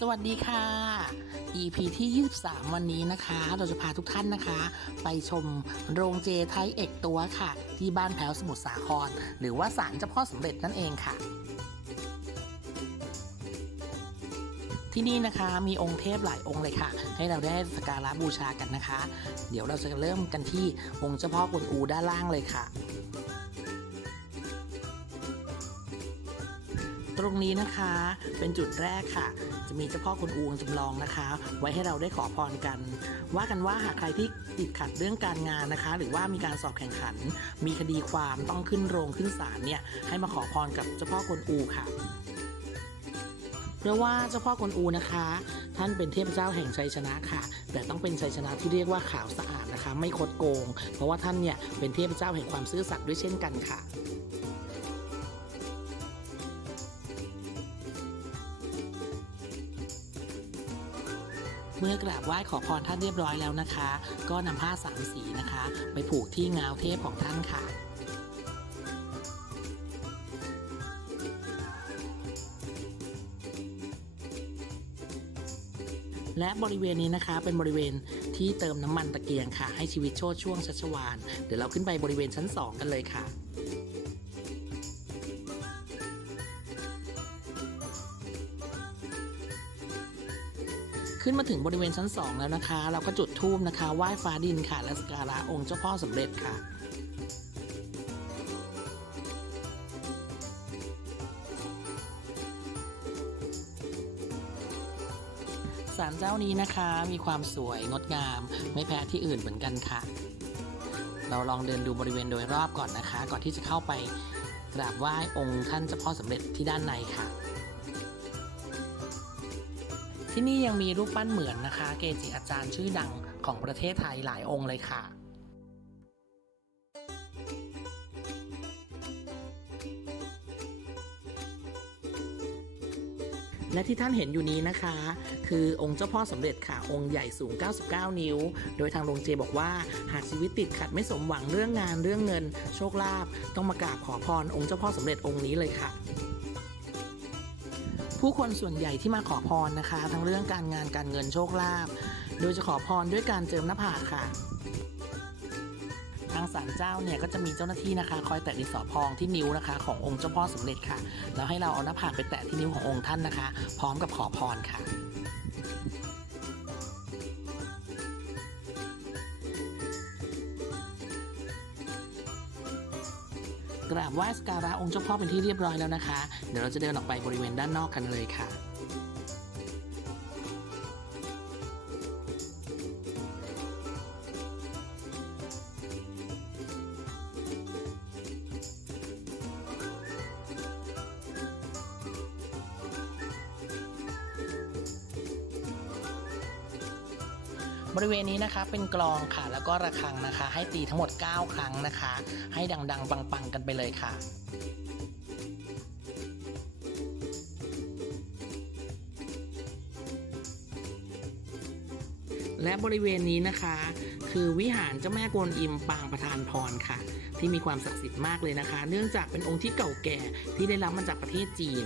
สวัสดีค่ะ EP ที่ 23 วันนี้นะคะ เราจะพาทุกท่านนะคะ ไปชมโรงเจไทยเอกตัวค่ะ ที่บ้านแพ้วสมุทรสาคร หรือว่าศาลเจ้าพ่อสำเร็จนั่นเองค่ะ ที่นี่นะคะมีองค์เทพหลายองค์เลยค่ะ ให้เราได้สักการะบูชากันนะคะ เดี๋ยวเราจะเริ่มกันที่องค์เจ้าพ่อกวนอูด้านล่างเลยค่ะ ตรงนี้นะคะ เป็นจุดแรกค่ะ จะมีเจ้าพ่อกวนอูงจำลองนะคะ ไว้ให้เราได้ขอพรกัน ว่ากันว่าหากใครที่ติดขัดเรื่องการงานนะคะ หรือว่ามีการสอบแข่งขัน มีคดีความต้องขึ้นโรงขึ้นศาลเนี่ยให้มาขอพรกับเจ้าพ่อกวนอูค่ะเพราะว่าเจ้าพ่อกวนอูนะคะ ท่านเป็นเทพเจ้าแห่งชัยชนะค่ะ แต่ต้องเป็นชัยชนะที่เรียกว่าขาวสะอาดนะคะ ไม่คดโกง เพราะว่าท่านเนี่ยเป็นเทพเจ้าแห่งความซื่อสัตย์ด้วยเช่นกันค่ะ เมื่อกราบไหว้ขอพรท่านเรียบร้อยแล้วนะคะ ก็นำผ้าสามสีนะคะ ไปผูกที่เงาเทพของท่านค่ะและบริเวณนี้นะคะเป็นบริเวณที่เติมน้ำมันตะเกียงค่ะ ให้ชีวิตโชดช่วงชัชวานเดี๋ยวเราขึ้นไปบริเวณชั้น 2 กันเลยค่ะ ขึ้นมาถึงบริเวณชั้น 2 แล้วนะคะ เราก็จุดธูปนะคะไหว้ฟ้าดินค่ะและสักการะองค์เจ้าพ่อสำเร็จค่ะศาลเจ้านี้นะคะมีความสวยงดงาม ไม่แพ้ที่อื่นเหมือนกันค่ะ เราลองเดินดูบริเวณโดยรอบก่อนนะคะ ก่อนที่จะเข้าไปกราบไหว้องค์ท่านเจ้าพ่อสำเร็จที่ด้านในค่ะ ที่นี่ยังมีรูปปั้นเหมือนนะคะ เกจิอาจารย์ชื่อดังของประเทศไทยหลายองค์เลยค่ะและที่ท่านเห็นอยู่นี้นะคะ คือองค์เจ้าพ่อสำเร็จค่ะองค์ใหญ่สูง 99 นิ้ว โดยทางโรงเจบอกว่า หากชีวิตติดขัดไม่สมหวังเรื่องงานเรื่องเงิน โชคลาภต้องมากราบขอพรองค์เจ้าพ่อสำเร็จองค์นี้เลยค่ะ ผู้คนส่วนใหญ่ที่มาขอพรนะคะ ทั้งเรื่องการงานการเงินโชคลาภโดยจะขอพรด้วยการเจิมหน้าผากค่ะ ทางศาลเจ้าเนี่ยก็จะมีเจ้าหน้าที่นะคะ คอยแตะดินสอพองที่นิ้วนะคะ ขององค์เจ้าพ่อสมเด็จค่ะ แล้วให้เราเอาหน้าผากไปแตะที่นิ้วขององค์ท่านนะคะ พร้อมกับขอพรค่ะ กราบไหว้สกการะองค์เจ้าพ่อเป็นที่เรียบร้อยแล้วนะคะ เดี๋ยวเราจะเดินออกไปบริเวณด้านนอกกันเลยค่ะ บริเวณนี้นะคะเป็นกลองค่ะ แล้วก็ระฆังนะคะ ให้ตีทั้งหมด 9 ครั้งนะคะ ให้ดังๆ ปังๆ กันไปเลยค่ะและบริเวณนี้นะคะ คือวิหารเจ้าแม่กวนอิมปางประธานพรค่ะ ที่มีความศักดิ์สิทธิ์มากเลยนะคะ เนื่องจากเป็นองค์ที่เก่าแก่ที่ได้รับมาจากประเทศจีน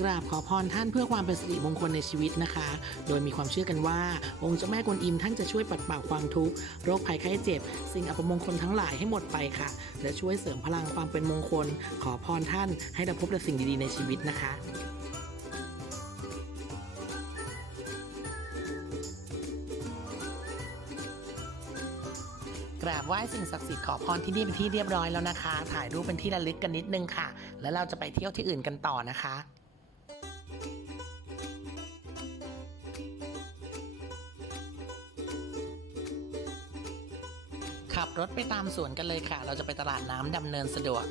กราบขอพรท่านเพื่อความเป็นสิริมงคลในชีวิตนะคะ โดยมีความเชื่อกันว่า องค์เจ้าแม่กวนอิมท่านจะช่วยปัดเป่าความทุกข์โรคภัยไข้เจ็บ สิ่งอัปมงคลทั้งหลายให้หมดไปค่ะ และช่วยเสริมพลังความเป็นมงคล ขอพรท่านให้เราพบแต่สิ่งดีๆในชีวิตนะคะกราบไหว้สิ่งศักดิ์สิทธิ์ขอพรที่นี่เป็นที่เรียบร้อยแล้วนะคะ ถ่ายรูปเป็นที่ระลึกกันนิดนึงค่ะ แล้วเราจะไปเที่ยวที่อื่นกันต่อนะคะ ขับรถไปตามสวนกันเลยค่ะ เราจะไปตลาดน้ำดำเนินสะดวก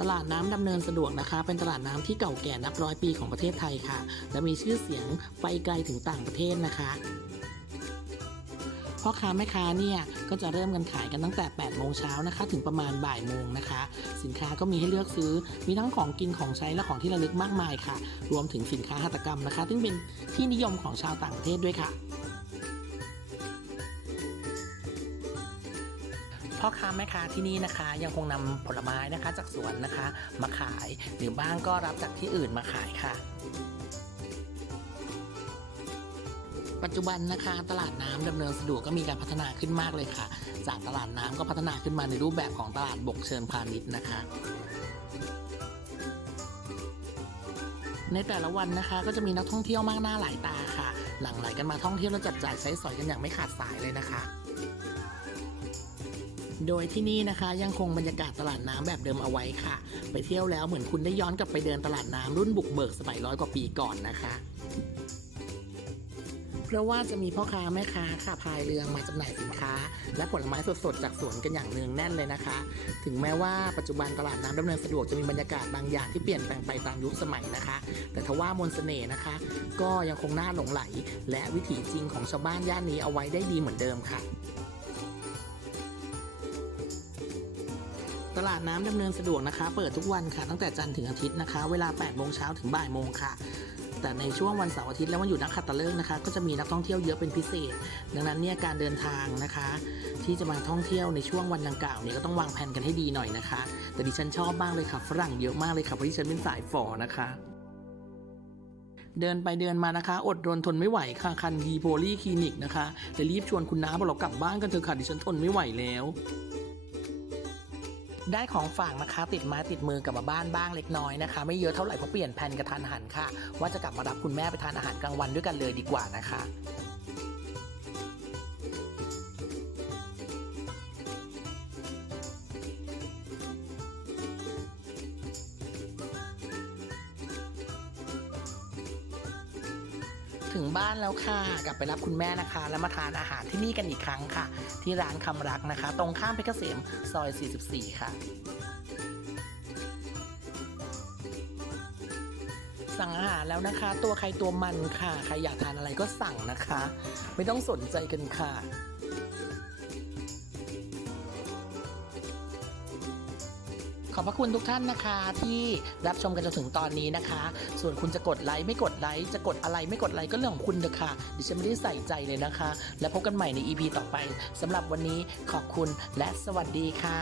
ตลาดน้ำดำเนินสะดวกนะคะ เป็นตลาดน้ำที่เก่าแก่นับร้อยปีของประเทศไทยค่ะ และมีชื่อเสียงไปไกลถึงต่างประเทศนะคะ พ่อค้าแม่ค้าเนี่ยก็จะเริ่มกันขายกันตั้งแต่8โมงเช้านะคะ ถึงประมาณบ่ายโมงนะคะ สินค้าก็มีให้เลือกซื้อมีทั้งของกินของใช้และของที่ระลึกมากมายค่ะ รวมถึงสินค้าหัตถกรรมนะคะ ซึ่งเป็นที่นิยมของชาวต่างประเทศด้วยค่ะพ่อค้าแม่ค้าที่นี่นะคะ ยังคงนำผลไม้นะคะจากสวนนะคะ มาขายหรือบ้างก็รับจากที่อื่นมาขายค่ะ ปัจจุบันนะคะ ตลาดน้ำดำเนินสะดวกก็มีการพัฒนาขึ้นมากเลยค่ะ จากตลาดน้ำก็พัฒนาขึ้นมาในรูปแบบของตลาดบกเชิญพาณิชย์นะคะในแต่ละวันนะคะก็จะมีนักท่องเที่ยวมากหน้าหลายตาค่ะ หลั่งไหลกันมาท่องเที่ยวและจับจ่ายใช้สอยกันอย่างไม่ขาดสายเลยนะคะ โดยที่นี่นะคะยังคงบรรยากาศตลาดน้ำแบบเดิมเอาไว้ค่ะ ไปเที่ยวแล้วเหมือนคุณได้ย้อนกลับไปเดินตลาดน้ำรุ่นบุกเบิกสมัยร้อยกว่าปีก่อนนะคะ เพราะว่าจะมีพ่อค้าแม่ค้าค่ะพายเรือมาจำหน่ายสินค้า และผลไม้สดๆจากสวนกันอย่างเนืองแน่นเลยนะคะ ถึงแม้ว่าปัจจุบันตลาดน้ำดำเนินสะดวกจะมีบรรยากาศบางอย่างที่เปลี่ยนแปลงไปตามยุคสมัยนะคะ แต่ทว่ามนต์เสน่ห์นะคะ ก็ยังคงน่าหลงไหล และวิถีจริงของชาวบ้านย่านนี้เอาไว้ได้ดีเหมือนเดิมค่ะตลาดน้ำดำเนินสะดวกนะคะ เปิดทุกวันค่ะ ตั้งแต่จันทร์ถึงอาทิตย์นะคะ เวลา8โมงเช้าถึงบ่ายโมงค่ะ แต่ในช่วงวันเสาร์อาทิตย์และวันหยุดนักขัตฤกษ์นะคะ ก็จะมีนักท่องเที่ยวเยอะเป็นพิเศษ ดังนั้นเนี่ยการเดินทางนะคะ ที่จะมาท่องเที่ยวในช่วงวันดังกล่าวเนี่ยก็ต้องวางแผนกันให้ดีหน่อยนะคะ แต่ดิฉันชอบมากเลยค่ะฝรั่งเยอะมากเลยค่ะเพราะดิฉันเป็นสายฝอนะคะเดินไปเดินมานะคะ อดรนทนไม่ไหวค่ะ คันดีโพลีคลินิกนะคะเลยรีบชวนคุณน้าบอกเรากลับบ้านกันเถอะค่ะดิฉันทนไม่ไหวแล้ว ได้ของฝากนะคะติดมาติดมือกลับมาบ้านบ้างเล็กน้อยนะคะ ไม่เยอะเท่าไหร่เพราะเปลี่ยนแผนกระทันหันค่ะ ว่าจะกลับมารับคุณแม่ไปทานอาหารกลางวันด้วยกันเลยดีกว่านะคะ ถึงบ้านแล้วค่ะ กลับไปรับคุณแม่นะคะ แล้วมาทานอาหารที่นี่กันอีกครั้งค่ะ ที่ร้านคำรักนะคะ ตรงข้ามเพชรเกษมซอย 44 ค่ะ สั่งอาหารแล้วนะคะ ตัวใครตัวมันค่ะ ใครอยากทานอะไรก็สั่งนะคะ ไม่ต้องสนใจกันค่ะ ขอบพระคุณทุกท่านนะคะที่รับชมกันจนถึงตอนนี้นะคะ ส่วนคุณจะกดไลค์ไม่กดไลค์จะกดอะไรไม่กดไลค์ก็เรื่องของคุณเถอะค่ะดิฉันไม่ได้ใส่ใจเลยนะคะ แล้วพบกันใหม่ใน EP ต่อไปสำหรับวันนี้ขอบคุณและสวัสดีค่ะ